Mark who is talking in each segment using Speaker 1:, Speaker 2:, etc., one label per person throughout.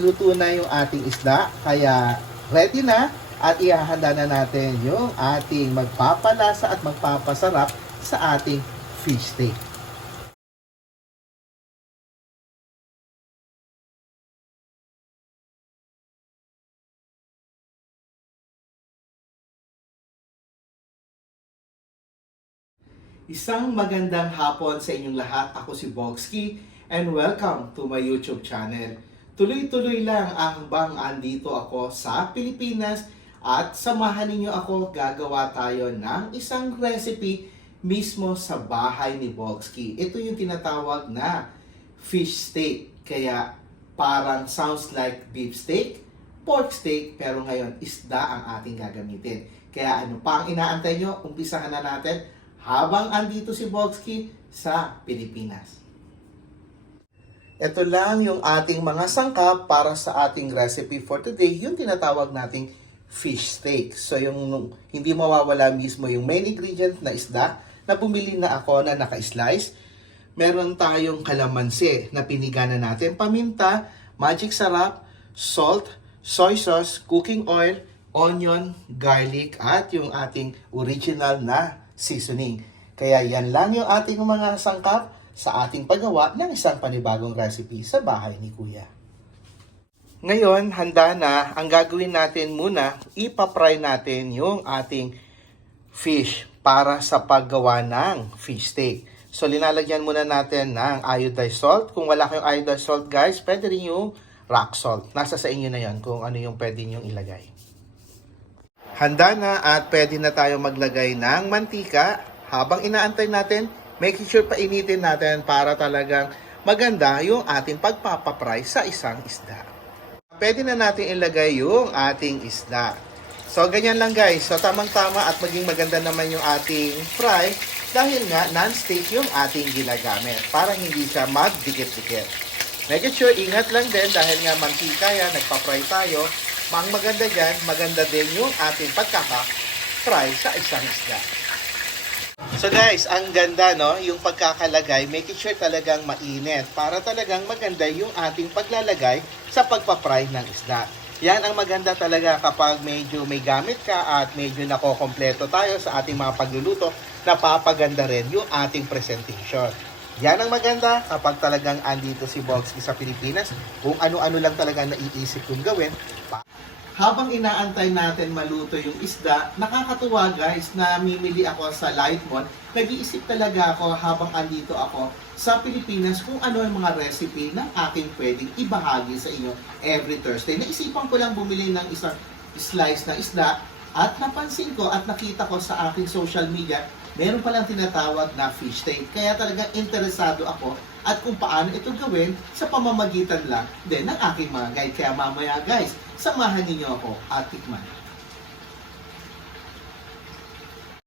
Speaker 1: luto na yung ating isda, kaya ready na at ihahanda na natin yung ating magpapalasa at magpapasarap sa ating fish steak. Isang magandang hapon sa inyong lahat. Ako si Bogski and welcome to my YouTube channel. Tuloy-tuloy lang ang bang andito ako sa Pilipinas at samahan ninyo ako gagawa tayo ng isang recipe mismo sa bahay ni Bogski. Ito yung tinatawag na fish steak. Kaya parang sounds like beef steak, pork steak, pero ngayon isda ang ating gagamitin. Kaya ano pa ang inaantay nyo? Umpisahan na natin habang andito si Bogski sa Pilipinas. Ito lang yung ating mga sangkap para sa ating recipe for today, yung tinatawag nating fish steak. So yung hindi mawawala mismo yung main ingredient na isda na bumili na ako na naka-slice. Meron tayong kalamansi na piniganan natin, paminta, magic sarap, salt, soy sauce, cooking oil, onion, garlic, at yung ating original na seasoning. Kaya yan lang yung ating mga sangkap sa ating paggawa ng isang panibagong recipe sa bahay ni Kuya. Ngayon, handa na. Ang gagawin natin muna, ipapry natin yung ating fish para sa paggawa ng fish steak. So, linalagyan muna natin ng iodized salt. Kung wala kayong iodized salt, guys, pwede rin yung rock salt. Nasa sa inyo na yan kung ano yung pwede nyo ilagay. Handa na at pwede na tayo maglagay ng mantika. Habang inaantay natin, make sure painitin natin para talagang maganda yung ating pagpapapry sa isang isda. Pwede na natin ilagay yung ating isda. So, ganyan lang guys. So, tamang-tama at maging maganda naman yung ating fry dahil nga non-stick yung ating ginagamit para hindi siya magdikit-dikit. Make sure, ingat lang din dahil nga mantika yan, nagpa-fry tayo. Ang maganda dyan, maganda din yung ating pagkaka-fry sa isang isda. So guys, ang ganda no, yung pagkakalagay, make sure talagang mainit para talagang maganda yung ating paglalagay sa pagpa-fry ng isda. Yan ang maganda talaga kapag medyo may gamit ka at medyo nakokompleto tayo sa ating mga pagluluto, napapaganda rin yung ating presentation. Yan ang maganda kapag talagang andito si Bogski sa Pilipinas, kung ano-ano lang talaga naiisip kong gawin. Habang inaantay natin maluto yung isda, nakakatuwa guys na mimili ako sa Light Mall. Nag-iisip talaga ako habang andito ako sa Pilipinas kung ano yung mga recipe na aking pwedeng ibahagi sa inyo every Thursday. Naisipan ko lang bumili ng isang slice na isda at napansin ko at nakita ko sa aking social media, meron palang tinatawag na fish steak. Kaya talagang interesado ako at kung paano ito gawin sa pamamagitan lang din ng aking mga guide. Kaya mamaya guys, samahan ninyo ako at tikman.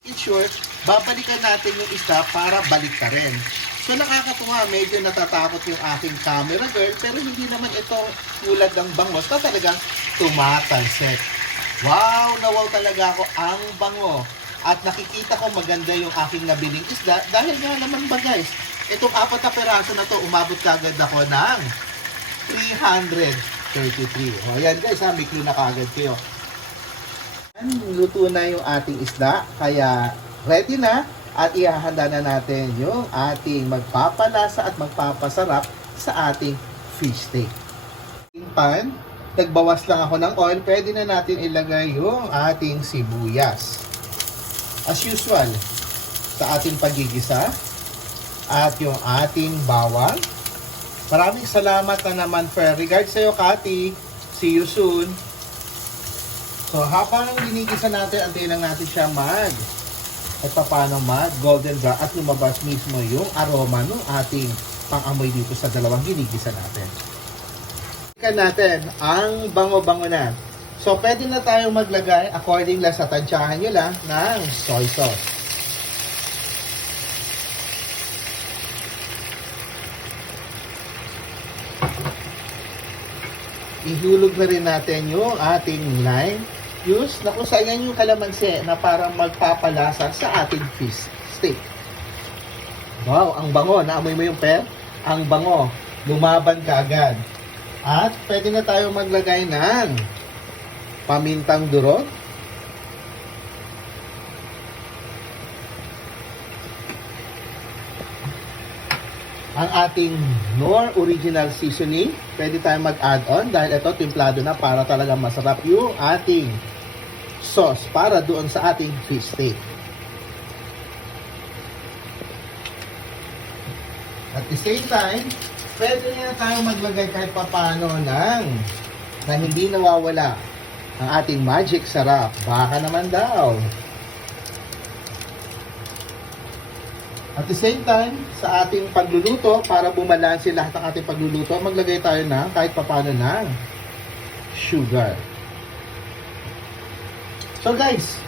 Speaker 1: In short, babalikan natin yung isda para balik ka rin. So nakakatuwa, medyo natatakot yung aking camera girl, pero hindi naman ito tulad ng bangos na talagang tumatalsik. Wow, nawaw talaga ako ang bango. At nakikita ko maganda yung aking nabiling isda dahil nga naman ba guys, itong apat na peraso na to, umabot kagad ako ng 333. O yan guys ha, may clue na kagad kayo. Luto na yung ating isda, kaya ready na at ihahanda na natin yung ating magpapalasa at magpapasarap sa ating fish steak. Yung pan, nagbawas lang ako ng oil, pwede na natin ilagay yung ating sibuyas. As usual, sa ating pagigisa at yung ating bawang. Maraming salamat na naman for regards sa iyo, Kati. See you soon. So, habang ginigisa natin, antayin lang natin siya mag at paano mag golden brown at lumabas mismo yung aroma ng ating pang-amoy dito sa dalawang ginigisa natin. Tingnan natin, ang bango-bango na. So, pwede na tayong maglagay according lang sa tansyahan nyo lang ng soy sauce. Ihulog na rin natin yung ating lime juice na kung saan yung kalamansi na parang magpapalasa sa ating fish steak. Wow, ang bango. Naamoy mo yung per? Ang bango. Lumaban ka agad. At pwede na tayo maglagay ng pamintang durog. Ang ating Nor Original Seasoning, pwede tayo mag-add-on dahil ito timplado na para talaga masarap yung ating sauce para doon sa ating fish steak. At the same time, pwede na tayo maglagay kahit papano ng na hindi nawawala ang ating magic sarap. Baka naman daw. At the same time, sa ating pagluluto, para bumalansin lahat ng ating pagluluto, maglagay tayo ng kahit papano ng sugar. So guys,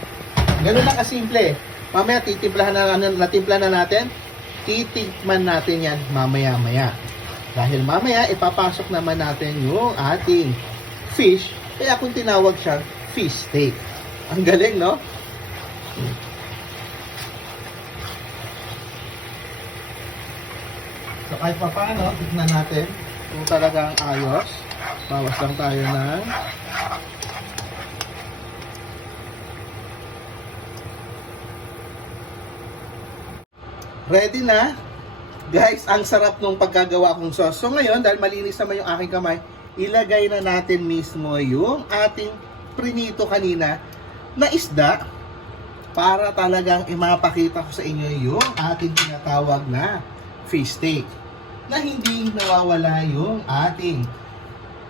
Speaker 1: ganun lang kasimple. Mamaya titimplahan na, na, natimpla na natin. Titikman natin yan mamaya-maya. Dahil mamaya ipapasok naman natin yung ating fish. Kaya kung tinawag siyang fish steak. Ang galing, no? So kahit pa paano, tignan natin kung talagang ayos. Bawas lang tayo ng Ready na? Guys, ang sarap nung pagkagawa kong sauce. So ngayon, dahil malinis naman yung aking kamay, ilagay na natin mismo yung ating prinito kanina na isda para talagang imapakita ko sa inyo yung ating tinatawag na fish steak na hindi nawawala yung ating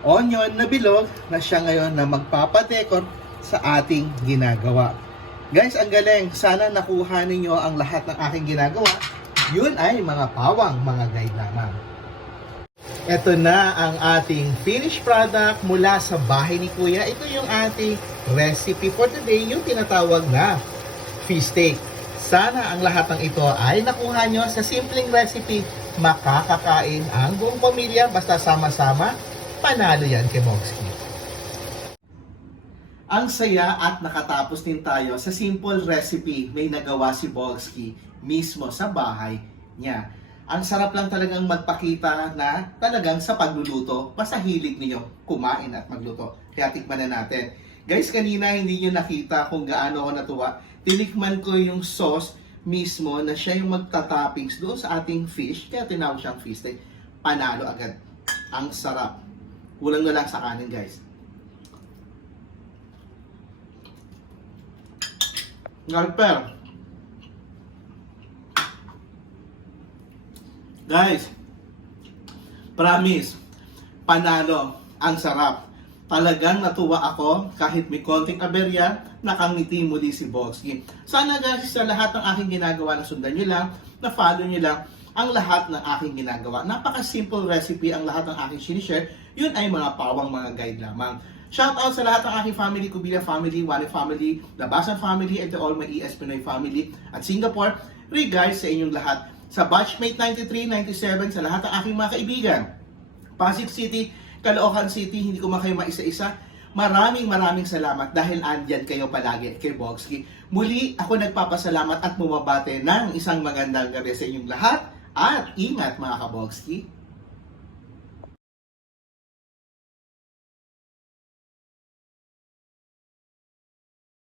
Speaker 1: onion na bilog na siya ngayon na magpapadekor sa ating ginagawa. Guys, ang galing. Sana nakuha ninyo ang lahat ng aking ginagawa. Yun ay mga pawang, mga guide lamang. Ito na ang ating finished product mula sa bahay ni Kuya. Ito yung ating recipe for today, yung tinatawag na fish steak. Sana ang lahat ng ito ay nakuha nyo sa simpleng recipe. Makakakain ang buong pamilya basta sama-sama. Panalo yan kay Moxie. Ang saya at nakatapos din tayo sa simple recipe may nagawa si Bolski mismo sa bahay niya. Ang sarap lang talagang magpakita na talagang sa pagluluto, basta hilig niyo kumain at magluto. Kaya tikman na natin. Guys, kanina hindi niyo nakita kung gaano ako natuwa. Tinikman ko yung sauce mismo na siya yung magtatoppings doon sa ating fish. Kaya tinawag siyang fish steak. Panalo agad. Ang sarap. Kulang na lang sa kanin, guys. Galper. Guys, promise, panalo, ang sarap. Talagang natuwa ako kahit may konting aberya, nakangiti muli si Boxy. Sana guys sa lahat ng aking ginagawa na sundan nyo lang, na follow nyo lang ang lahat ng aking ginagawa. Napaka-simple recipe ang lahat ng aking sinishare. Yun ay mga pawang mga guide lamang. Shout out sa lahat ng aking family, Kubila family, Wale family, Labasan family, and to all my ES Pinoy family at Singapore. Regards sa inyong lahat. Sa Batchmate 93, 97, sa lahat ng aking mga kaibigan. Pasig City, Caloocan City, hindi ko man kayo maisa-isa. Maraming maraming salamat dahil andyan kayo palagi kay Boxky. Muli, ako nagpapasalamat at bumabate ng isang magandang gabi sa inyong lahat. At ingat mga kaboxky.